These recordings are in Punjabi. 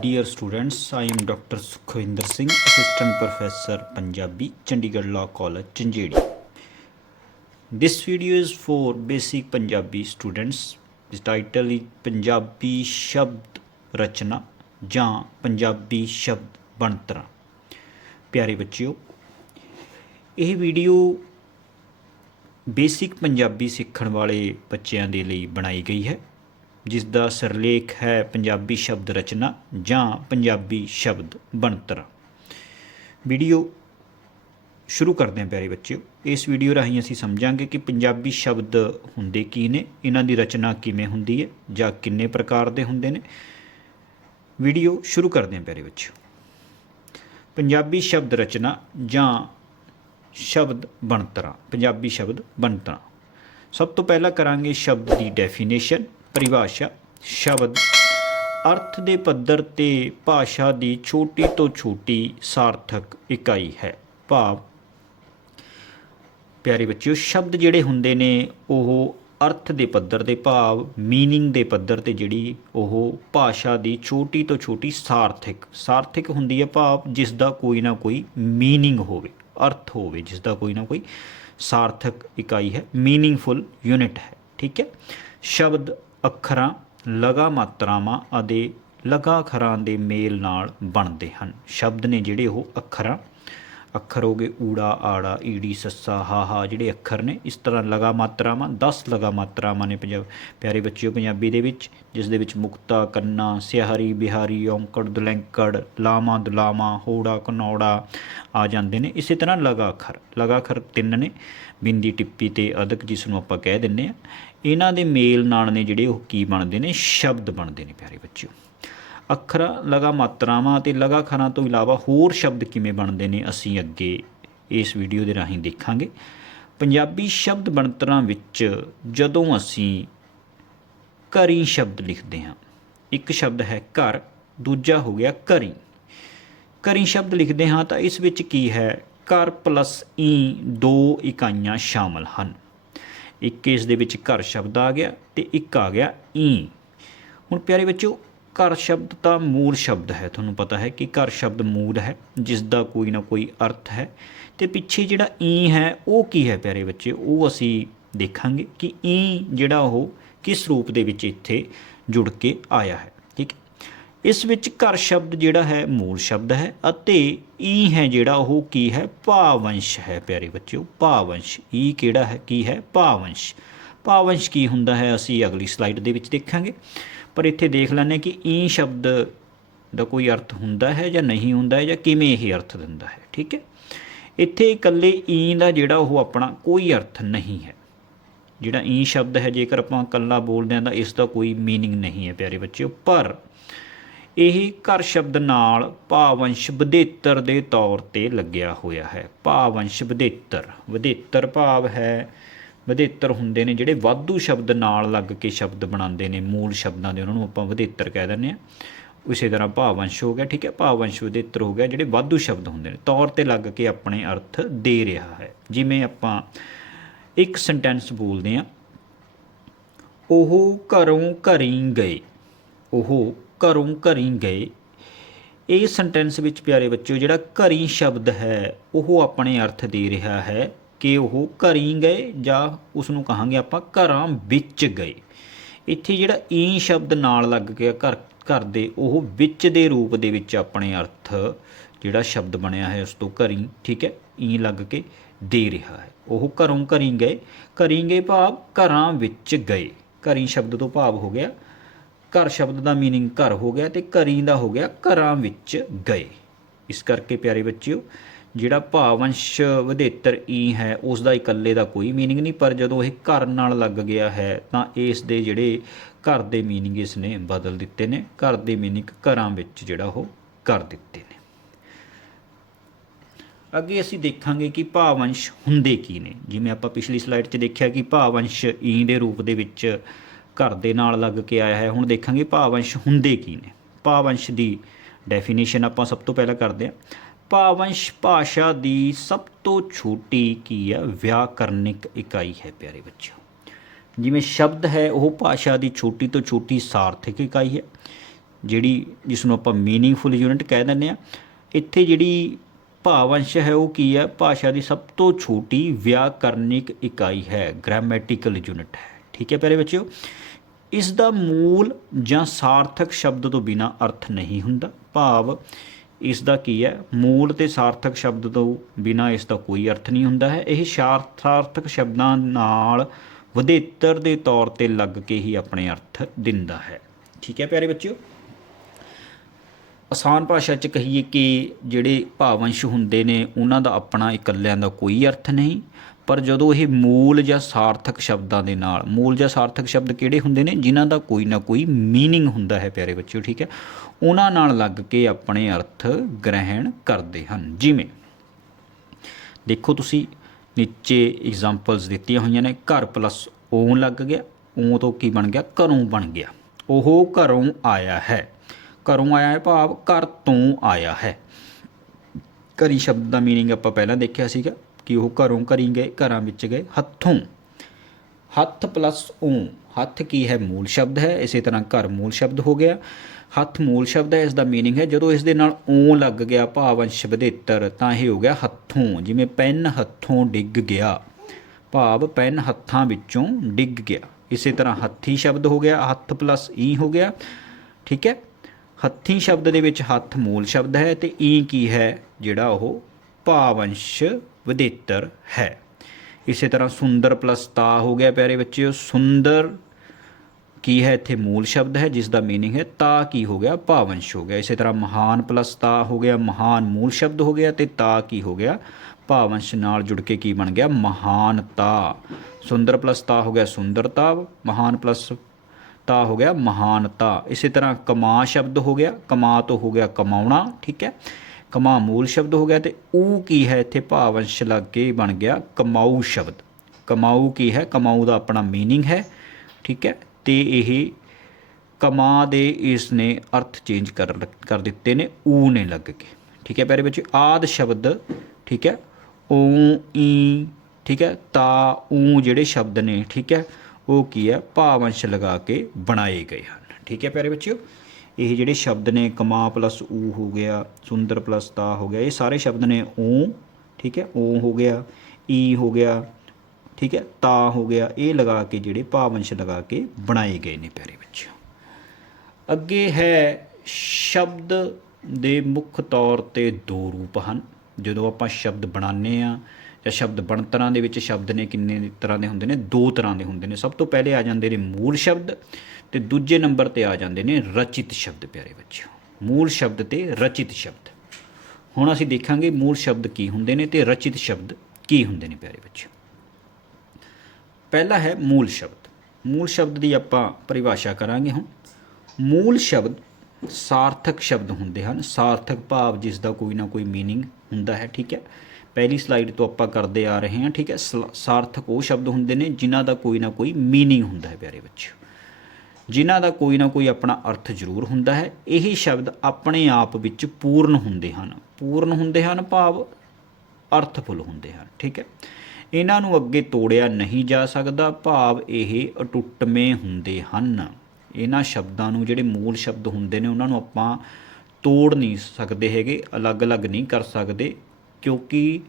Dear students I am doctor Sukhwinder Singh assistant professor Punjabi Chandigarh law college Jhanjeri this video is for basic punjabi students this title is punjabi shabd rachna ਜਾਂ ਪੰਜਾਬੀ ਸ਼ਬਦ ਬਣਤਰਾ ਪਿਆਰੇ ਬੱਚਿਓ ਇਹ ਵੀਡੀਓ ਬੇਸਿਕ ਪੰਜਾਬੀ ਸਿੱਖਣ ਵਾਲੇ ਬੱਚਿਆਂ ਦੇ ਲਈ ਬਣਾਈ ਗਈ ਹੈ ਜਿਸ ਦਾ ਸਿਰਲੇਖ ਹੈ ਪੰਜਾਬੀ ਸ਼ਬਦ ਰਚਨਾ ਜਾਂ ਪੰਜਾਬੀ ਸ਼ਬਦ ਬਣਤਰ। ਵੀਡੀਓ ਸ਼ੁਰੂ ਕਰਦੇ ਹਾਂ ਪਿਆਰੇ ਬੱਚਿਓ। ਇਸ ਵੀਡੀਓ ਰਾਹੀਂ ਅਸੀਂ ਸਮਝਾਂਗੇ ਕਿ ਪੰਜਾਬੀ ਸ਼ਬਦ ਹੁੰਦੇ ਕੀ ਨੇ, ਇਹਨਾਂ ਦੀ ਰਚਨਾ ਕਿਵੇਂ ਹੁੰਦੀ ਹੈ ਜਾਂ ਕਿੰਨੇ ਪ੍ਰਕਾਰ ਦੇ ਹੁੰਦੇ ਨੇ। ਵੀਡੀਓ ਸ਼ੁਰੂ ਕਰਦੇ ਹਾਂ ਪਿਆਰੇ ਬੱਚਿਓ। ਪੰਜਾਬੀ ਸ਼ਬਦ ਰਚਨਾ ਜਾਂ ਸ਼ਬਦ ਬਣਤਰਾਂ, ਪੰਜਾਬੀ ਸ਼ਬਦ ਬਣਤਰਾਂ। ਸਭ ਤੋਂ ਪਹਿਲਾਂ ਕਰਾਂਗੇ ਸ਼ਬਦ ਦੀ ਡੈਫੀਨੇਸ਼ਨ ਪਰਿਭਾਸ਼ਾ ਸ਼ਬਦ ਅਰਥ ਦੇ ਪੱਧਰ ਤੇ ਭਾਸ਼ਾ ਦੀ ਛੋਟੀ ਤੋਂ ਛੋਟੀ ਸਾਰਥਕ ਇਕਾਈ ਹੈ ਭਾਵ ਪਿਆਰੇ ਬੱਚਿਓ ਸ਼ਬਦ ਜਿਹੜੇ ਹੁੰਦੇ ਨੇ ਉਹ ਅਰਥ ਦੇ ਪੱਧਰ ਦੇ ਭਾਵ मीनिंग ਦੇ ਪੱਧਰ ਤੇ ਜਿਹੜੀ ਉਹ ਭਾਸ਼ਾ ਦੀ ਛੋਟੀ ਤੋਂ ਛੋਟੀ ਸਾਰਥਿਕ ਸਾਰਥਿਕ ਹੁੰਦੀ ਹੈ ਭਾਵ ਜਿਸ ਦਾ ਕੋਈ ਨਾ ਕੋਈ मीनिंग ਹੋਵੇ ਅਰਥ ਹੋਵੇ ਜਿਸ ਦਾ ਕੋਈ ਨਾ ਕੋਈ ਸਾਰਥਕ ਇਕਾਈ ਹੈ मीनिंगफुल ਯੂਨਿਟ ਹੈ ਠੀਕ ਹੈ ਸ਼ਬਦ ਅੱਖਰਾਂ, ਲਗਾ ਮਾਤਰਾਵਾਂ ਅਤੇ ਲਗਾ ਅੱਖਰਾਂ ਦੇ ਮੇਲ ਨਾਲ ਬਣਦੇ ਹਨ। ਸ਼ਬਦ ਨੇ ਜਿਹੜੇ ਉਹ ਅੱਖਰਾਂ ਅੱਖਰ ਹੋ ਗਏ ਊੜਾ, ਆੜਾ, ਈੜੀ, ਸੱਸਾ, ਹਾ ਹਾ ਜਿਹੜੇ ਅੱਖਰ ਨੇ, ਇਸ ਤਰ੍ਹਾਂ ਲਗਾ ਮਾਤਰਾਵਾਂ 10 ਲਗਾ ਮਾਤਰਾਵਾਂ ਨੇ ਪੰਜਾਬ ਪਿਆਰੇ ਬੱਚਿਓ, ਪੰਜਾਬੀ ਦੇ ਵਿੱਚ, ਜਿਸ ਦੇ ਵਿੱਚ ਮੁਕਤਾ, ਕੰਨਾ ਸਿਹਾਰੀ ਬਿਹਾਰੀ, ਔਂਕੜ, ਦੁਲੈਂਕੜ ਲਾਮਾ ਦੁਲਾਮਾ ਹੋੜਾ, ਕਨੌੜਾ ਆ ਜਾਂਦੇ ਨੇ। ਇਸੇ ਤਰ੍ਹਾਂ ਲਗਾ ਅੱਖਰ। ਲਗਾ ਅੱਖਰ ਤਿੰਨ ਨੇ, ਬਿੰਦੀ, ਟਿੱਪੀ ਤੇ ਅਦਕ ਜਿਸ ਨੂੰ ਆਪਾਂ ਕਹਿ ਦਿੰਨੇ ਆ। ਇਹਨਾਂ ਦੇ ਮੇਲ ਨਾਲ ਨੇ ਜਿਹੜੇ ਉਹ ਕੀ ਬਣਦੇ ਨੇ? ਸ਼ਬਦ ਬਣਦੇ ਨੇ, ਪਿਆਰੇ ਬੱਚਿਓ। ਅੱਖਰਾਂ, ਲਗਾ ਮਾਤਰਾਵਾਂ ਅਤੇ ਲਗਾ ਅੱਖਰਾਂ ਤੋਂ ਇਲਾਵਾ ਹੋਰ ਸ਼ਬਦ ਕਿਵੇਂ ਬਣਦੇ ਨੇ, ਅਸੀਂ ਅੱਗੇ ਇਸ ਵੀਡੀਓ ਦੇ ਰਾਹੀਂ ਦੇਖਾਂਗੇ। ਪੰਜਾਬੀ ਸ਼ਬਦ ਬਣਤਰਾਂ ਵਿੱਚ ਜਦੋਂ ਅਸੀਂ ਘਰੀ ਸ਼ਬਦ ਲਿਖਦੇ ਹਾਂ, ਇੱਕ ਸ਼ਬਦ ਹੈ ਘਰ, ਦੂਜਾ ਹੋ ਗਿਆ ਘਰੀ ਘਰੀ ਸ਼ਬਦ ਲਿਖਦੇ ਹਾਂ ਤਾਂ ਇਸ ਵਿੱਚ ਕੀ ਹੈ? ਘਰ ਪਲੱਸ ਈ ਦੋ ਇਕਾਈਆਂ ਸ਼ਾਮਲ ਹਨ। ਇੱਕ ਇਸ ਦੇ ਵਿੱਚ ਘਰ ਸ਼ਬਦ ਆ ਗਿਆ ਤੇ ਇੱਕ ਆ ਗਿਆ ਈ। ਹੁਣ ਪਿਆਰੇ ਬੱਚਿਓ ਘਰ ਸ਼ਬਦ ਤਾਂ ਮੂਲ ਸ਼ਬਦ ਹੈ, ਤੁਹਾਨੂੰ ਪਤਾ ਹੈ ਕਿ ਘਰ ਸ਼ਬਦ ਮੂਲ ਹੈ ਜਿਸ ਦਾ ਕੋਈ ਨਾ ਕੋਈ ਅਰਥ ਹੈ। ਤੇ ਪਿੱਛੇ ਜਿਹੜਾ ਈ ਹੈ, ਉਹ ਕੀ ਹੈ ਪਿਆਰੇ ਬੱਚੇ? ਉਹ ਅਸੀਂ ਦੇਖਾਂਗੇ ਕਿ ਈ ਜਿਹੜਾ ਉਹ ਕਿਸ ਰੂਪ ਦੇ ਵਿੱਚ ਇੱਥੇ ਜੁੜ ਕੇ ਆਇਆ ਹੈ, ਠੀਕ ਇਸ ਵਿੱਚ ਘਰ ਸ਼ਬਦ ਜਿਹੜਾ ਹੈ, ਮੂਲ ਸ਼ਬਦ ਹੈ ਅਤੇ ਈ ਹੈ ਜਿਹੜਾ ਉਹ ਕੀ ਹੈ? ਭਾਵੰਸ਼ ਹੈ ਪਿਆਰੇ ਬੱਚਿਓ। ਭਾਵੰਸ਼ ਈ ਕਿਹੜਾ ਹੈ, ਕੀ ਹੈ? ਭਾਵੰਸ਼ ਭਾਵੰਸ਼ ਕੀ ਹੁੰਦਾ ਹੈ, ਅਸੀਂ ਅਗਲੀ ਸਲਾਈਡ ਦੇ ਵਿੱਚ ਦੇਖਾਂਗੇ। ਪਰ ਇੱਥੇ ਦੇਖ ਲੈਂਦੇ ਕਿ ਈ ਸ਼ਬਦ ਦਾ ਕੋਈ ਅਰਥ ਹੁੰਦਾ ਹੈ ਜਾਂ ਨਹੀਂ ਹੁੰਦਾ ਹੈ ਜਾਂ ਕਿਵੇਂ ਇਹ ਅਰਥ ਦਿੰਦਾ ਹੈ ਠੀਕ ਹੈ ਇੱਥੇ ਇਕੱਲੇ ਈ ਦਾ ਜਿਹੜਾ ਉਹ ਆਪਣਾ ਕੋਈ ਅਰਥ ਨਹੀਂ ਹੈ ਜਿਹੜਾ ਈ ਸ਼ਬਦ ਹੈ ਜੇਕਰ ਆਪਾਂ ਇਕੱਲਾ ਬੋਲਦੇ ਹਾਂ ਤਾਂ ਇਸ ਦਾ ਕੋਈ मीनिंग ਨਹੀਂ ਹੈ ਪਿਆਰੇ ਬੱਚਿਓ ਪਰ ਇਹ ਘਰ ਸ਼ਬਦ ਨਾਲ ਭਾਵੰਸ਼ ਵਧੇਤਰ ਦੇ ਤੌਰ ਤੇ ਲੱਗਿਆ ਹੋਇਆ ਹੈ ਭਾਵੰਸ਼ ਵਧੇਤਰ ਵਧੇਤਰ ਭਾਵ ਹੈ ਵਧੇਤਰ ਹੁੰਦੇ ਨੇ, ਜਿਹੜੇ ਵਾਧੂ ਸ਼ਬਦ ਨਾਲ ਲੱਗ ਕੇ ਸ਼ਬਦ ਬਣਾਉਂਦੇ ਨੇ, ਮੂਲ ਸ਼ਬਦਾਂ ਦੇ ਉਹਨਾਂ ਨੂੰ ਆਪਾਂ ਵਧੇਤਰ ਕਹਿ ਦਿੰਦੇ ਆ ਉਸੇ ਤਰ੍ਹਾਂ ਭਾਵੰਸ਼ ਹੋ ਗਿਆ, ਠੀਕ ਹੈ ਭਾਵਵੰਸ਼ ਵਧੇਤਰ ਹੋ ਗਿਆ, ਜਿਹੜੇ ਵਾਧੂ ਸ਼ਬਦ ਹੁੰਦੇ ਨੇ। ਤੌਰ ਤੇ ਲੱਗ ਕੇ ਆਪਣੇ ਅਰਥ ਦੇ ਰਿਹਾ ਹੈ। ਜਿਵੇਂ ਆਪਾਂ ਇੱਕ ਸੈਂਟੈਂਸ ਬੋਲਦੇ ਆ ਉਹ ਘਰੋਂ ਘਰੀ ਗਏ, ਉਹ ਘਰੋਂ ਘਰੀ ਗਏ। ਇਹ ਸੈਂਟੈਂਸ ਵਿੱਚ ਪਿਆਰੇ ਬੱਚਿਓ, ਜਿਹੜਾ ਘਰੀ ਸ਼ਬਦ ਹੈ, ਉਹ ਆਪਣੇ ਅਰਥ ਦੇ ਰਿਹਾ ਹੈ। ਕਿ ਉਹ ਘਰੀ ਗਏ ਜਾਂ ਉਸ ਨੂੰ ਕਹਾਂਗੇ ਆਪਾਂ ਘਰਾਂ ਵਿੱਚ ਗਏ ਇੱਥੇ ਜਿਹੜਾ ਈ ਸ਼ਬਦ ਨਾਲ ਲੱਗ ਗਿਆ ਘਰ ਘਰ ਦੇ ਉਹ ਵਿੱਚ ਦੇ ਰੂਪ ਦੇ ਵਿੱਚ ਆਪਣੇ ਅਰਥ ਜਿਹੜਾ ਸ਼ਬਦ ਬਣਿਆ ਹੈ ਉਸ ਤੋਂ ਘਰੀ ਠੀਕ ਹੈ ਈ ਲੱਗ ਕੇ ਦੇ ਰਿਹਾ ਹੈ ਉਹ ਘਰੋਂ ਘਰੀ ਗਏ ਘਰੀ ਗਏ ਭਾਵ ਘਰਾਂ ਵਿੱਚ ਗਏ ਘਰੀ ਸ਼ਬਦ ਤੋਂ ਭਾਵ ਹੋ ਗਿਆ ਘਰ ਸ਼ਬਦ ਦਾ मीनिंग ਘਰ ਹੋ ਗਿਆ ਤੇ ਘਰੀ ਦਾ ਹੋ ਗਿਆ ਘਰਾਂ ਵਿੱਚ ਗਏ ਇਸ ਕਰਕੇ ਪਿਆਰੇ ਬੱਚਿਓ ਜਿਹੜਾ ਭਾਵੰਸ਼ ਵਧੇਤਰ ਈ ਹੈ ਉਸ ਦਾ ਇਕੱਲੇ ਦਾ ਕੋਈ ਮੀਨਿੰਗ ਨਹੀਂ, ਪਰ ਜਦੋਂ ਇਹ ਘਰ ਨਾਲ ਲੱਗ ਗਿਆ ਹੈ, ਤਾਂ ਇਸ ਦੇ ਜਿਹੜੇ ਘਰ ਦੇ ਮੀਨਿੰਗ ਇਸ ਨੇ ਬਦਲ ਦਿੱਤੇ ਨੇ। ਘਰ ਦੇ ਮੀਨਿੰਗ ਘਰਾਂ ਵਿੱਚ ਜਿਹੜਾ ਉਹ ਕਰ ਦਿੱਤੇ ਨੇ। ਅੱਗੇ ਅਸੀਂ ਦੇਖਾਂਗੇ ਕਿ ਭਾਵੰਸ਼ ਹੁੰਦੇ ਕੀ ਨੇ। ਜਿਵੇਂ ਆਪਾਂ ਪਿਛਲੀ ਸਲਾਈਡ 'ਚ ਦੇਖਿਆ ਕਿ ਭਾਵੰਸ਼ ਈ ਦੇ ਰੂਪ ਦੇ ਵਿੱਚ ਘਰ ਦੇ ਨਾਲ ਲੱਗ ਕੇ ਆਇਆ ਹੈ। ਹੁਣ ਦੇਖਾਂਗੇ ਭਾਵੰਸ਼ ਹੁੰਦੇ ਕੀ ਨੇ। ਭਾਵੰਸ਼ ਦੀ ਡੈਫੀਨੇਸ਼ਨ ਆਪਾਂ ਸਭ ਤੋਂ ਪਹਿਲਾਂ ਕਰਦੇ ਹਾਂ। ਭਾਵੰਸ਼ ਭਾਸ਼ਾ ਦੀ ਸਭ ਤੋਂ ਛੋਟੀ ਕੀ ਹੈ? ਵਿਆਕਰਨਿਕ ਇਕਾਈ ਹੈ ਪਿਆਰੇ ਬੱਚਿਓ। ਜਿਵੇਂ ਸ਼ਬਦ ਹੈ, ਉਹ ਭਾਸ਼ਾ ਦੀ ਛੋਟੀ ਤੋਂ ਛੋਟੀ ਸਾਰਥਿਕ ਇਕਾਈ ਹੈ, ਜਿਹੜੀ ਜਿਸ ਨੂੰ ਆਪਾਂ ਮੀਨਿੰਗਫੁਲ ਯੂਨਿਟ ਕਹਿ ਦਿੰਦੇ ਆ ਇੱਥੇ ਜਿਹੜੀ ਭਾਵੰਸ਼ ਹੈ, ਉਹ ਕੀ ਹੈ? ਭਾਸ਼ਾ ਦੀ ਸਭ ਤੋਂ ਛੋਟੀ ਵਿਆਕਰਨਿਕ ਇਕਾਈ ਹੈ ਗ੍ਰਾਮੈਟੀਕਲ ਯੂਨਿਟ ਹੈ। ਠੀਕ ਹੈ ਪਿਆਰੇ ਬੱਚਿਓ? ਇਸ ਦਾ ਮੂਲ ਜਾਂ ਸਾਰਥਕ ਸ਼ਬਦ ਤੋਂ ਬਿਨਾ ਅਰਥ ਨਹੀਂ ਹੁੰਦਾ। ਭਾਵ ਇਸ ਦਾ ਕੀ ਹੈ? ਮੂਲ ਤੇ ਸਾਰਥਕ ਸ਼ਬਦ ਤੋਂ ਬਿਨਾ ਇਸ ਦਾ ਕੋਈ ਅਰਥ ਨਹੀਂ ਹੁੰਦਾ ਹੈ। ਇਹ ਸ਼ਾਰ- ਸਾਰਥਕ ਸ਼ਬਦਾਂ ਨਾਲ ਵਧੇਤਰ ਦੇ ਤੌਰ ਤੇ ਲੱਗ ਕੇ ਹੀ ਆਪਣੇ ਅਰਥ ਦਿੰਦਾ ਹੈ। ਠੀਕ ਹੈ ਪਿਆਰੇ ਬੱਚਿਓ? ਆਸਾਨ ਭਾਸ਼ਾ 'ਚ ਕਹੀਏ ਕਿ ਜਿਹੜੇ ਭਾਵੰਸ਼ ਹੁੰਦੇ ਨੇ, ਉਹਨਾਂ ਦਾ ਆਪਣਾ ਇਕੱਲਿਆਂ ਦਾ ਕੋਈ ਅਰਥ ਨਹੀਂ। ਪਰ ਜਦੋਂ ਇਹ ਮੂਲ ਜਾਂ ਸਾਰਥਕ ਸ਼ਬਦਾਂ ਦੇ ਨਾਲ, ਮੂਲ ਜਾਂ ਸਾਰਥਕ ਸ਼ਬਦ ਕਿਹੜੇ ਹੁੰਦੇ ਨੇ? ਜਿਨ੍ਹਾਂ ਦਾ ਕੋਈ ਨਾ ਕੋਈ મીਨਿੰਗ ਹੁੰਦਾ ਹੈ ਪਿਆਰੇ ਬੱਚਿਓ, ਠੀਕ ਹੈ? ਉਹਨਾਂ ਨਾਲ ਲੱਗ ਕੇ ਆਪਣੇ ਅਰਥ ਗ੍ਰਹਿਣ ਕਰਦੇ ਹਨ। ਜਿਵੇਂ, ਦੇਖੋ ਤੁਸੀਂ, ਨੀਚੇ ਐਗਜ਼ਾਮਪਲਸ ਦਿੱਤੀਆਂ ਹੋਈਆਂ ਨੇ, ਘਰ ਪਲੱਸ ਓ ਲੱਗ ਗਿਆ, ਓ ਤੋਂ ਕੀ ਬਣ ਗਿਆ? ਘਰੋਂ ਬਣ ਗਿਆ। ਉਹ ਘਰੋਂ ਆਇਆ ਹੈ। ਘਰੋਂ ਆਇਆ ਹੈ ਭਾਵ ਘਰ ਤੋਂ ਆਇਆ ਹੈ ਘਰੀ ਸ਼ਬਦ ਦਾ मीनिंग ਆਪਾਂ ਪਹਿਲਾਂ ਦੇਖਿਆ ਸੀਗਾ ਕਿ ਉਹ ਘਰੋਂ ਘਰੀ ਗਏ ਘਰਾਂ ਵਿੱਚ ਗਏ ਹੱਥੋਂ ਹੱਥ ਪਲੱਸ ਓ ਹੱਥ ਕੀ ਹੈ ਮੂਲ ਸ਼ਬਦ ਹੈ ਇਸੇ ਤਰ੍ਹਾਂ ਘਰ ਮੂਲ ਸ਼ਬਦ ਹੋ ਗਿਆ ਹੱਥ ਮੂਲ ਸ਼ਬਦ ਹੈ ਇਸ ਦਾ मीनिंग ਹੈ ਜਦੋਂ ਇਸ ਦੇ ਨਾਲ ਓ ਲੱਗ ਗਿਆ ਭਾਵੰਸ਼ ਵਧੇਤਰ ਤਾਂ ਇਹ ਹੋ ਗਿਆ ਹੱਥੋਂ ਜਿਵੇਂ ਪੈਨ ਹੱਥੋਂ ਡਿੱਗ ਗਿਆ ਭਾਵ ਪੈਨ ਹੱਥਾਂ ਵਿੱਚੋਂ ਡਿੱਗ ਗਿਆ ਇਸੇ ਤਰ੍ਹਾਂ ਹੱਥੀ ਸ਼ਬਦ ਹੋ ਗਿਆ ਹੱਥ ਪਲੱਸ ਈ ਹੋ ਗਿਆ ਠੀਕ ਹੈ ਹੱਥੀ ਸ਼ਬਦ ਦੇ ਵਿੱਚ ਹੱਥ ਮੂਲ ਸ਼ਬਦ ਹੈ ਤੇ ਈ ਕੀ ਹੈ ਜਿਹੜਾ ਉਹ ਭਾਵੰਸ਼ ਵਧੇਤਰ ਹੈ ਇਸੇ ਤਰ੍ਹਾਂ ਸੁੰਦਰ ਪਲੱਸ ਤਾ ਹੋ ਗਿਆ ਪਿਆਰੇ ਬੱਚਿਓ ਸੁੰਦਰ ਕੀ ਹੈ ਇੱਥੇ ਮੂਲ ਸ਼ਬਦ ਹੈ ਜਿਸ ਦਾ मीनिंग ਹੈ ਤਾ ਕੀ ਹੋ ਗਿਆ ਭਾਵੰਸ਼ ਹੋ ਗਿਆ ਇਸੇ ਤਰ੍ਹਾਂ ਮਹਾਨ ਪਲੱਸ ਤਾ ਹੋ ਗਿਆ ਮਹਾਨ ਮੂਲ ਸ਼ਬਦ ਹੋ ਗਿਆ ਤੇ ਤਾ ਕੀ ਹੋ ਗਿਆ ਭਾਵੰਸ਼ ਨਾਲ ਜੁੜ ਕੇ ਕੀ ਬਣ ਗਿਆ ਮਹਾਨਤਾ ਸੁੰਦਰ ਪਲੱਸ ਤਾ ਹੋ ਗਿਆ ਸੁੰਦਰਤਾ ਮਹਾਨ ਪਲੱਸ ਤਾ ਹੋ ਗਿਆ ਮਹਾਨਤਾ ਇਸੇ ਤਰ੍ਹਾਂ ਕਮਾ ਸ਼ਬਦ ਹੋ ਗਿਆ ਕਮਾ ਤੋਂ ਹੋ ਗਿਆ ਕਮਾਉਣਾ ਠੀਕ ਹੈ ਕਮਾ ਮੂਲ ਸ਼ਬਦ ਹੋ ਗਿਆ ਤੇ ਊ ਕੀ ਹੈ ਇੱਥੇ ਭਾਵੰਸ਼ ਲੱਗ ਕੇ ਬਣ ਗਿਆ ਕਮਾਊ ਸ਼ਬਦ ਕਮਾਊ ਕੀ ਹੈ ਕਮਾਊ ਦਾ ਆਪਣਾ मीनिंग ਹੈ ਠੀਕ ਹੈ ਤੇ ਇਹ ਕਮਾ ਦੇ ਇਸ ਨੇ ਅਰਥ ਚੇਂਜ ਕਰ ਕਰ ਦਿੱਤੇ ਨੇ ਊ ਨੇ ਲੱਗ ਕੇ ਠੀਕ ਹੈ ਪਿਆਰੇ ਬੱਚੇ ਆਦ ਸ਼ਬਦ ਠੀਕ ਹੈ ਓ ਈ ਠੀਕ ਹੈ ਤਾ ਊ ਜਿਹੜੇ ਸ਼ਬਦ ਨੇ ਠੀਕ ਹੈ ਉਹ ਕੀ ਹੈ? ਭਾਵੰਸ਼ ਲਗਾ ਕੇ ਬਣਾਏ ਗਏ ਹਨ। ਠੀਕ ਹੈ ਪਿਆਰੇ ਬੱਚਿਓ? ਇਹ ਜਿਹੜੇ ਸ਼ਬਦ ਨੇ, ਕਮਾ ਪਲੱਸ ਊ ਹੋ ਗਿਆ, ਸੁੰਦਰ ਪਲੱਸ ਤਾ ਹੋ ਗਿਆ, ਇਹ ਸਾਰੇ ਸ਼ਬਦ ਨੇ ਓ ਠੀਕ ਹੈ ਓ ਹੋ ਗਿਆ, ਈ ਹੋ ਗਿਆ, ਠੀਕ ਹੈ, ਤਾ ਹੋ ਗਿਆ, ਇਹ ਲਗਾ ਕੇ ਜਿਹੜੇ ਭਾਵੰਸ਼ ਲਗਾ ਕੇ ਬਣਾਏ ਗਏ ਨੇ ਪਿਆਰੇ ਬੱਚਿਓ। ਅੱਗੇ ਹੈ ਸ਼ਬਦ ਦੇ ਮੁੱਖ ਤੌਰ ਤੇ ਦੋ ਰੂਪ ਹਨ। ਜਦੋਂ ਆਪਾਂ ਸ਼ਬਦ ਬਣਾਉਂਦੇ ਆ ਜਾਂ ਸ਼ਬਦ ਬਣਤਰਾਂ ਦੇ ਵਿੱਚ ਸ਼ਬਦ ਨੇ ਕਿੰਨੇ ਤਰ੍ਹਾਂ ਦੇ ਹੁੰਦੇ ਨੇ ਦੋ ਤਰ੍ਹਾਂ ਦੇ ਹੁੰਦੇ ਨੇ ਸਭ ਤੋਂ ਪਹਿਲੇ ਆ ਜਾਂਦੇ ਨੇ ਮੂਲ ਸ਼ਬਦ ਤੇ ਦੂਜੇ ਨੰਬਰ ਤੇ ਆ ਜਾਂਦੇ ਨੇ ਰਚਿਤ ਸ਼ਬਦ ਪਿਆਰੇ ਬੱਚਿਓ ਮੂਲ ਸ਼ਬਦ ਤੇ ਰਚਿਤ ਸ਼ਬਦ ਹੁਣ ਅਸੀਂ ਦੇਖਾਂਗੇ ਮੂਲ ਸ਼ਬਦ ਕੀ ਹੁੰਦੇ ਨੇ ਤੇ ਰਚਿਤ ਸ਼ਬਦ ਕੀ ਹੁੰਦੇ ਨੇ ਪਿਆਰੇ ਬੱਚਿਓ ਪਹਿਲਾ ਹੈ ਮੂਲ ਸ਼ਬਦ ਮੂਲ ਸ਼ਬਦ ਦੀ ਆਪਾਂ ਪਰਿਭਾਸ਼ਾ ਕਰਾਂਗੇ ਹੁਣ ਮੂਲ ਸ਼ਬਦ ਸਾਰਥਕ ਸ਼ਬਦ ਹੁੰਦੇ ਹਨ ਸਾਰਥਕ ਭਾਵ ਜਿਸ ਦਾ ਕੋਈ ਨਾ ਕੋਈ मीनिंग ਹੁੰਦਾ ਹੈ ਠੀਕ ਹੈ ਪਹਿਲੀ ਸਲਾਈਡ ਤੋਂ ਆਪਾਂ ਕਰਦੇ ਆ ਰਹੇ ਹਾਂ, ਠੀਕ ਹੈ? ਸਾਰਥਕ ਉਹ ਸ਼ਬਦ ਹੁੰਦੇ ਨੇ ਜਿਨ੍ਹਾਂ ਦਾ ਕੋਈ ਨਾ ਕੋਈ ਮੀਨਿੰਗ ਹੁੰਦਾ ਹੈ ਪਿਆਰੇ ਬੱਚਿਓ। ਜਿਨ੍ਹਾਂ ਦਾ ਕੋਈ ਨਾ ਕੋਈ ਆਪਣਾ ਅਰਥ ਜ਼ਰੂਰ ਹੁੰਦਾ ਹੈ, ਇਹੀ ਸ਼ਬਦ ਆਪਣੇ ਆਪ ਵਿੱਚ ਪੂਰਨ ਹੁੰਦੇ ਹਨ। ਪੂਰਨ ਹੁੰਦੇ ਹਨ ਭਾਵ ਅਰਥਫੁੱਲ ਹੁੰਦੇ ਹਨ, ਠੀਕ ਹੈ? ਇਹਨਾਂ ਨੂੰ ਅੱਗੇ ਤੋੜਿਆ ਨਹੀਂ ਜਾ ਸਕਦਾ, ਭਾਵ ਇਹ ਅਟੁੱਟਵੇਂ ਹੁੰਦੇ ਹਨ। ਇਹਨਾਂ ਸ਼ਬਦਾਂ ਨੂੰ ਜਿਹੜੇ ਮੂਲ ਸ਼ਬਦ ਹੁੰਦੇ ਨੇ, ਉਹਨਾਂ ਨੂੰ ਆਪਾਂ ਤੋੜ ਨਹੀਂ ਸਕਦੇ ਹੈਗੇ, ਅਲੱਗ-ਅਲੱਗ ਨਹੀਂ ਕਰ ਸਕਦੇ। ਕਿਉਂਕਿ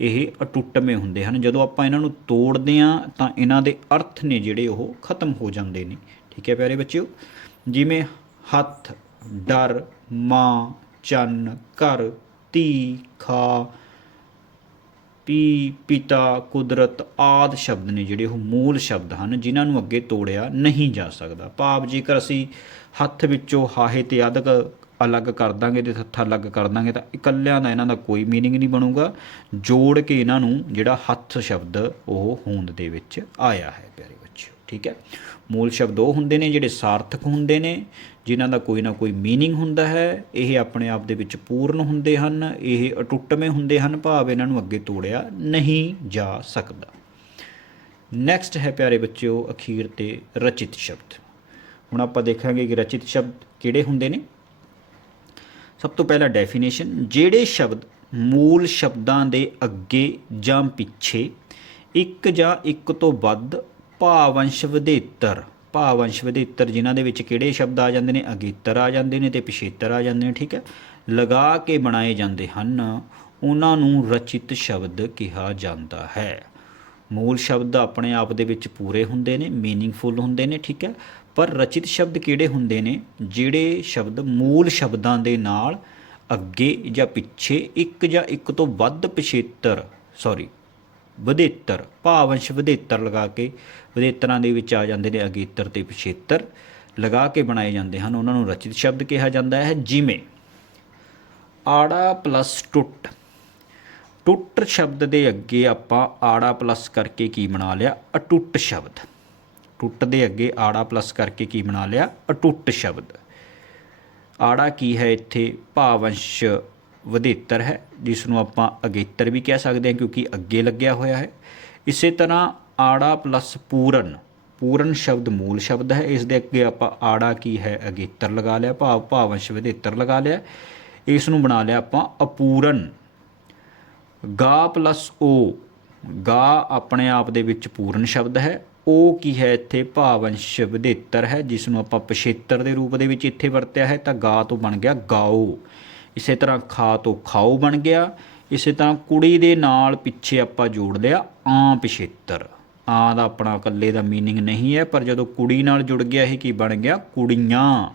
ਇਹ ਅਟੁੱਟਮੇ ਹੁੰਦੇ ਹਨ। ਜਦੋਂ ਆਪਾਂ ਇਹਨਾਂ ਨੂੰ ਤੋੜਦੇ ਹਾਂ, ਤਾਂ ਇਹਨਾਂ ਦੇ ਅਰਥ ਨੇ ਜਿਹੜੇ ਉਹ ਖਤਮ ਹੋ ਜਾਂਦੇ ਨੇ। ਠੀਕ ਹੈ ਪਿਆਰੇ ਬੱਚਿਓ? ਜਿਵੇਂ ਹੱਥ, ਡਰ, ਮਾਂ, ਚੰਨ, ਘਰ, ਧੀ, ਖਾ, ਪੀ, ਪਿਤਾ, ਕੁਦਰਤ ਆਦ ਸ਼ਬਦ ਨੇ ਜਿਹੜੇ ਉਹ ਮੂਲ ਸ਼ਬਦ ਹਨ, ਜਿਨ੍ਹਾਂ ਨੂੰ ਅੱਗੇ ਤੋੜਿਆ ਨਹੀਂ ਜਾ ਸਕਦਾ। ਭਾਵ ਜੇਕਰ ਅਸੀਂ ਹੱਥ ਵਿੱਚੋਂ ਹਾਹੇ ਤੇ ਅਦਕ ਅਲੱਗ ਕਰ ਦਾਂਗੇ ਤੇ ਹੱਥ ਅਲੱਗ ਕਰ ਦਾਂਗੇ ਤਾਂ ਇਕੱਲਿਆਂ ਦਾ ਇਹਨਾਂ ਦਾ ਕੋਈ मीनिंग ਨਹੀਂ ਬਣੂਗਾ ਜੋੜ ਕੇ ਇਹਨਾਂ ਨੂੰ ਜਿਹੜਾ ਹੱਥ ਸ਼ਬਦ ਉਹ ਹੋਂਦ ਦੇ ਵਿੱਚ ਆਇਆ ਹੈ ਪਿਆਰੇ ਬੱਚਿਓ ਠੀਕ ਹੈ ਮੂਲ ਸ਼ਬਦ ਉਹ ਹੁੰਦੇ ਨੇ ਜਿਹੜੇ ਸਾਰਥਕ ਹੁੰਦੇ ਨੇ ਜਿਨ੍ਹਾਂ ਦਾ ਕੋਈ ਨਾ ਕੋਈ मीनिंग ਹੁੰਦਾ ਹੈ ਇਹ ਆਪਣੇ ਆਪ ਦੇ ਵਿੱਚ ਪੂਰਨ ਹੁੰਦੇ ਹਨ ਇਹ ਅਟੁੱਟਵੇਂ ਹੁੰਦੇ ਹਨ ਭਾਵ ਇਹਨਾਂ ਨੂੰ ਅੱਗੇ ਤੋੜਿਆ ਨਹੀਂ ਜਾ ਸਕਦਾ ਨੈਕਸਟ ਹੈ ਪਿਆਰੇ ਬੱਚਿਓ ਅਖੀਰ ਤੇ ਰਚਿਤ ਸ਼ਬਦ ਹੁਣ ਆਪਾਂ ਦੇਖਾਂਗੇ ਕਿ ਰਚਿਤ ਸ਼ਬਦ ਕਿਹੜੇ ਹੁੰਦੇ ਨੇ ਸਭ ਤੋਂ ਪਹਿਲਾਂ ਡੈਫੀਨੇਸ਼ਨ ਜਿਹੜੇ ਸ਼ਬਦ ਮੂਲ ਸ਼ਬਦਾਂ ਦੇ ਅੱਗੇ ਜਾਂ ਪਿੱਛੇ ਇੱਕ ਜਾਂ ਇੱਕ ਤੋਂ ਵੱਧ ਭਾਵੰਸ਼ ਵਧੇਤਰ ਭਾਵੰਸ਼ ਵਧੇਤਰ ਜਿਨ੍ਹਾਂ ਦੇ ਵਿੱਚ ਕਿਹੜੇ ਸ਼ਬਦ ਆ ਜਾਂਦੇ ਨੇ? ਅਗੇਤਰ ਆ ਜਾਂਦੇ ਨੇ ਤੇ ਪਿਛੇਤਰ ਆ ਜਾਂਦੇ ਨੇ, ਠੀਕ ਹੈ? ਲਗਾ ਕੇ ਬਣਾਏ ਜਾਂਦੇ ਹਨ। ਉਹਨਾਂ ਨੂੰ ਰਚਿਤ ਸ਼ਬਦ ਕਿਹਾ ਜਾਂਦਾ ਹੈ। ਮੂਲ ਸ਼ਬਦ ਆਪਣੇ ਆਪ ਦੇ ਵਿੱਚ ਪੂਰੇ ਹੁੰਦੇ ਨੇ ਮੀਨਿੰਗਫੁਲ ਹੁੰਦੇ ਨੇ, ਠੀਕ ਹੈ? ਪਰ ਰਚਿਤ ਸ਼ਬਦ ਕਿਹੜੇ ਹੁੰਦੇ ਨੇ? ਜਿਹੜੇ ਸ਼ਬਦ ਮੂਲ ਸ਼ਬਦਾਂ ਦੇ ਨਾਲ ਅੱਗੇ ਜਾਂ ਪਿੱਛੇ ਇੱਕ ਜਾਂ ਇੱਕ ਤੋਂ ਵੱਧ ਪਿਛੇਤਰ ਸੌਰੀ ਵਧੇਤਰ, ਭਾਵੰਸ਼ ਵਧੇਤਰ ਲਗਾ ਕੇ ਵਧੇਤਰਾਂ ਦੇ ਵਿੱਚ ਆ ਜਾਂਦੇ ਨੇ, ਅਗੇਤਰ ਤੇ ਪਿਛੇਤਰ ਲਗਾ ਕੇ ਬਣਾਏ ਜਾਂਦੇ ਹਨ। ਉਹਨਾਂ ਨੂੰ ਰਚਿਤ ਸ਼ਬਦ ਕਿਹਾ ਜਾਂਦਾ ਹੈ, ਜਿਵੇਂ ਆੜਾ ਪਲੱਸ ਟੁੱਟ। ਟੁੱਟ ਸ਼ਬਦ ਦੇ ਅੱਗੇ ਆਪਾਂ ਆੜਾ ਪਲੱਸ ਕਰਕੇ ਕੀ ਬਣਾ ਲਿਆ? ਅਟੁੱਟ ਸ਼ਬਦ। ਟੁੱਟ ਦੇ ਅੱਗੇ ਆੜਾ ਪਲੱਸ ਕਰਕੇ ਕੀ ਬਣਾ ਲਿਆ? ਅਟੁੱਟ ਸ਼ਬਦ। ਆੜਾ ਕੀ ਹੈ ਇੱਥੇ? ਭਾਵੰਸ਼ ਵਧੇਤਰ ਹੈ ਜਿਸ ਨੂੰ ਆਪਾਂ ਅਗੇਤਰ ਵੀ ਕਹਿ ਸਕਦੇ ਹਾਂ ਕਿਉਂਕਿ ਅੱਗੇ ਲੱਗਿਆ ਹੋਇਆ ਹੈ। ਇਸੇ ਤਰ੍ਹਾਂ ਆੜਾ ਪਲੱਸ ਪੂਰਨ। ਪੂਰਨ ਸ਼ਬਦ ਮੂਲ ਸ਼ਬਦ ਹੈ। ਇਸ ਦੇ ਅੱਗੇ ਆਪਾਂ ਆੜਾ ਕੀ ਹੈ? ਅਗੇਤਰ ਲਗਾ ਲਿਆ ਭਾਵ ਭਾਵੰਸ਼ ਵਧੇਤਰ ਲਗਾ ਲਿਆ। ਇਸ ਨੂੰ ਬਣਾ ਲਿਆ ਆਪਾਂ ਅਪੂਰਨ। ਗਾ ਪਲੱਸ ਓ ਗਾ ਆਪਣੇ ਆਪ ਦੇ ਵਿੱਚ ਪੂਰਨ ਸ਼ਬਦ ਹੈ। ਉਹ ਕੀ ਹੈ ਇੱਥੇ? ਭਾਵੰਸ਼ ਵਧੇਤਰ ਹੈ ਜਿਸ ਨੂੰ ਆਪਾਂ ਪਛੇਤਰ ਦੇ ਰੂਪ ਦੇ ਵਿੱਚ ਇੱਥੇ ਵਰਤਿਆ ਹੈ, ਤਾਂ ਗਾ ਤੋਂ ਬਣ ਗਿਆ ਗਾਓ। ਇਸੇ ਤਰ੍ਹਾਂ ਖਾ ਤੋਂ ਖਾਓ ਬਣ ਗਿਆ। ਇਸੇ ਤਰ੍ਹਾਂ ਕੁੜੀ ਦੇ ਨਾਲ ਪਿੱਛੇ ਆਪਾਂ ਜੋੜ ਲਿਆ, ਆਂ ਪਛੇਤਰ। ਆਂ ਦਾ ਆਪਣਾ ਇਕੱਲੇ ਦਾ ਮੀਨਿੰਗ ਨਹੀਂ ਹੈ, ਪਰ ਜਦੋਂ ਕੁੜੀ ਨਾਲ ਜੁੜ ਗਿਆ, ਇਹ ਕੀ ਬਣ ਗਿਆ? ਕੁੜੀਆਂ।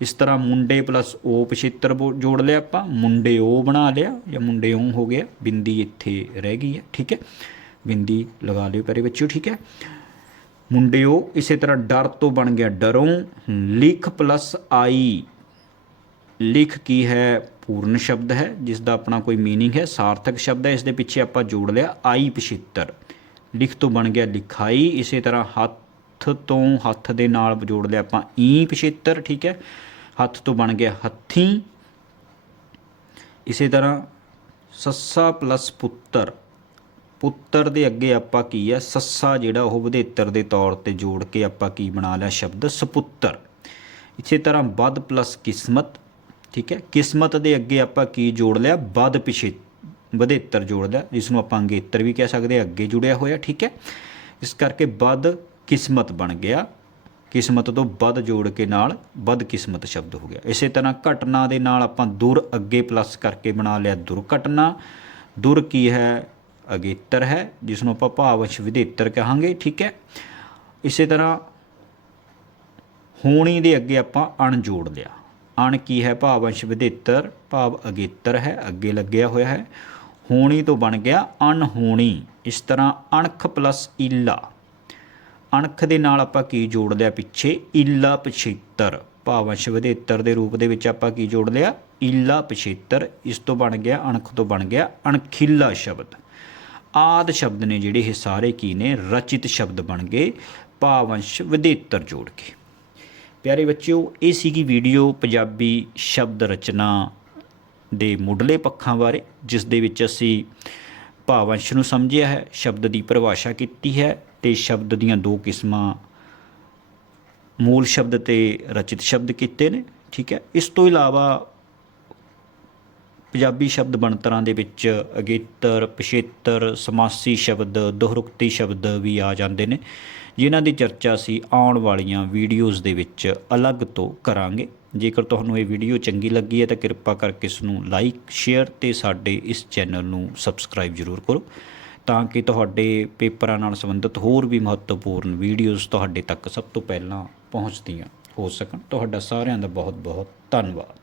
ਇਸ ਤਰ੍ਹਾਂ ਮੁੰਡੇ ਪਲੱਸ ਉਹ ਪਛੇਤਰ ਬੋ- ਜੋੜ ਲਿਆ ਆਪਾਂ ਮੁੰਡੇ ਉਹ ਬਣਾ ਲਿਆ ਜਾਂ ਮੁੰਡੇ ਉਹ ਹੋ ਗਿਆ ਬਿੰਦੀ ਇੱਥੇ ਰਹਿ ਗਈ ਹੈ ਠੀਕ ਹੈ ਬਿੰਦੀ ਲਗਾ ਲਿਓ ਪਰੇ ਬੱਚਿਓ ਠੀਕ ਹੈ ਮੁੰਡਿਓ ਇਸੇ ਤਰ੍ਹਾਂ ਡਰ ਤੋਂ ਬਣ ਗਿਆ ਡਰੋਂ ਲਿਖ ਪਲੱਸ ਆਈ ਲਿਖ ਕੀ ਹੈ ਪੂਰਨ ਸ਼ਬਦ ਹੈ ਜਿਸ ਦਾ ਆਪਣਾ ਕੋਈ मीनिंग ਹੈ ਸਾਰਥਕ ਸ਼ਬਦ ਹੈ ਇਸ ਦੇ ਪਿੱਛੇ ਆਪਾਂ ਜੋੜ ਲਿਆ ਆਈ ਪਛਿੱਤਰ ਲਿਖ ਤੋਂ ਬਣ ਗਿਆ ਲਿਖਾਈ ਇਸੇ ਤਰ੍ਹਾਂ ਹੱਥ ਹੱਥ ਤੋਂ ਹੱਥ ਦੇ ਨਾਲ ਜੋੜ ਲਿਆ ਆਪਾਂ ਈ ਪਿਛੇਤਰ, ਠੀਕ ਹੈ? ਹੱਥ ਤੋਂ ਬਣ ਗਿਆ ਹੱਥੀ। ਇਸੇ ਤਰ੍ਹਾਂ ਸੱਸਾ ਪਲੱਸ ਪੁੱਤਰ। ਪੁੱਤਰ ਦੇ ਅੱਗੇ ਆਪਾਂ ਕੀ ਹੈ? ਸੱਸਾ ਜਿਹੜਾ ਉਹ ਵਧੇਤਰ ਦੇ ਤੌਰ ਤੇ ਜੋੜ ਕੇ ਆਪਾਂ ਕੀ ਬਣਾ ਲਿਆ? ਸ਼ਬਦ ਸਪੁੱਤਰ। ਇਸੇ ਤਰ੍ਹਾਂ ਬਦ ਪਲੱਸ ਕਿਸਮਤ, ਠੀਕ ਹੈ? ਕਿਸਮਤ ਦੇ ਅੱਗੇ ਆਪਾਂ ਕੀ ਜੋੜ ਲਿਆ? ਬਦ ਪਿਛੇ, ਵਧੇਤਰ ਜੋੜ ਲਿਆ ਜਿਸ ਨੂੰ ਆਪਾਂ ਅੰਗੇਤਰ ਵੀ ਕਹਿ ਸਕਦੇ ਹਾਂ, ਅੱਗੇ ਜੁੜਿਆ ਹੋਇਆ, ਠੀਕ ਹੈ? ਇਸ ਕਰਕੇ ਬਦ ਕਿਸਮਤ ਬਣ ਗਿਆ। ਕਿਸਮਤ ਤੋਂ ਵੱਧ ਜੋੜ ਕੇ ਨਾਲ ਬਦ ਕਿਸਮਤ ਸ਼ਬਦ ਹੋ ਗਿਆ। ਇਸੇ ਤਰ੍ਹਾਂ ਘਟਨਾ ਦੇ ਨਾਲ ਆਪਾਂ ਦੁਰ ਅੱਗੇ ਪਲੱਸ ਕਰਕੇ ਬਣਾ ਲਿਆ ਦੁਰਘਟਨਾ। ਦੁਰ ਕੀ ਹੈ? ਅਗੇਤਰ ਹੈ ਜਿਸ ਨੂੰ ਆਪਾਂ ਭਾਵੰਸ਼ ਵਿਧੇਤਰ ਕਹਾਂਗੇ, ਠੀਕ ਹੈ? ਇਸੇ ਤਰ੍ਹਾਂ ਹੋਣੀ ਦੇ ਅੱਗੇ ਆਪਾਂ ਅਣ ਜੋੜ ਲਿਆ। ਅਣ ਕੀ ਹੈ? ਭਾਵੰਸ਼ ਵਿਧੇਤਰ, ਭਾਵ ਅਗੇਤਰ ਹੈ, ਅੱਗੇ ਲੱਗਿਆ ਹੋਇਆ ਹੈ। ਹੋਣੀ ਤੋਂ ਬਣ ਗਿਆ ਅਣਹੋਣੀ। ਇਸ ਤਰ੍ਹਾਂ ਅਣਖ ਪਲੱਸ ਇਲਾ ਅਣਖ ਦੇ ਨਾਲ ਆਪਾਂ ਕੀ ਜੋੜ ਲਿਆ ਪਿੱਛੇ? ਇਲਾ ਪਛੇਤਰ। ਭਾਵੰਸ਼ ਵਧੇਤਰ ਦੇ ਰੂਪ ਦੇ ਵਿੱਚ ਆਪਾਂ ਕੀ ਜੋੜ ਲਿਆ ਇਲਾ ਪਛੇਤਰ। ਇਸ ਤੋਂ ਬਣ ਗਿਆ, ਅਣਖ ਤੋਂ ਬਣ ਗਿਆ, ਅਣਖਿੱਲਾ ਸ਼ਬਦ। ਆਦ ਸ਼ਬਦ ਨੇ ਜਿਹੜੇ ਇਹ ਸਾਰੇ ਕੀ ਨੇ? ਰਚਿਤ ਸ਼ਬਦ ਬਣ ਗਏ ਭਾਵੰਸ਼ ਵਧੇਤਰ ਜੋੜ ਕੇ। ਪਿਆਰੇ ਬੱਚਿਓ, ਇਹ ਸੀਗੀ ਵੀਡੀਓ ਪੰਜਾਬੀ ਸ਼ਬਦ ਰਚਨਾ ਦੇ ਮੁੱਢਲੇ ਪੱਖਾਂ ਬਾਰੇ, ਜਿਸ ਦੇ ਵਿੱਚ ਅਸੀਂ ਭਾਵੰਸ਼ ਨੂੰ ਸਮਝਿਆ ਹੈ, ਸ਼ਬਦ ਦੀ ਪਰਿਭਾਸ਼ਾ ਕੀਤੀ ਹੈ ਤੇ ਸ਼ਬਦ ਦੀਆਂ ਦੋ ਕਿਸਮਾਂ ਮੂਲ ਸ਼ਬਦ ਤੇ ਰਚਿਤ ਸ਼ਬਦ ਕੀਤੇ ਨੇ, ਠੀਕ ਹੈ? ਇਸ ਤੋਂ ਇਲਾਵਾ ਪੰਜਾਬੀ ਸ਼ਬਦ ਬਣਤਰਾਂ ਦੇ ਵਿੱਚ ਅਗੇਤਰ, ਪਿਛੇਤਰ, ਸਮਾਸੀ ਸ਼ਬਦ, ਦੋਹਰੁਕਤੀ ਸ਼ਬਦ ਵੀ ਆ ਜਾਂਦੇ ਨੇ, ਜਿਨ੍ਹਾਂ ਦੀ ਚਰਚਾ ਅਸੀਂ ਆਉਣ ਵਾਲੀਆਂ ਵੀਡੀਓਜ਼ ਦੇ ਵਿੱਚ ਅਲੱਗ ਤੋਂ ਕਰਾਂਗੇ। ਜੇਕਰ ਤੁਹਾਨੂੰ ਇਹ ਵੀਡੀਓ ਚੰਗੀ ਲੱਗੀ ਹੈ ਤਾਂ ਕਿਰਪਾ ਕਰਕੇ ਇਸ ਨੂੰ ਲਾਈਕ, ਸ਼ੇਅਰ ਤੇ ਸਾਡੇ ਇਸ ਚੈਨਲ ਨੂੰ ਸਬਸਕ੍ਰਾਈਬ ਜ਼ਰੂਰ ਕਰੋ। ਤਾਂ ਕਿ ਤੁਹਾਡੇ ਪੇਪਰਾਂ ਨਾਲ ਸੰਬੰਧਿਤ ਹੋਰ ਵੀ ਮਹੱਤਵਪੂਰਨ ਵੀਡੀਓਜ਼ ਤੁਹਾਡੇ ਤੱਕ ਸਭ ਤੋਂ ਪਹਿਲਾਂ ਪਹੁੰਚਦੀਆਂ ਹੋ ਸਕਣ। ਤੁਹਾਡਾ ਸਾਰਿਆਂ ਦਾ ਬਹੁਤ ਬਹੁਤ ਧੰਨਵਾਦ।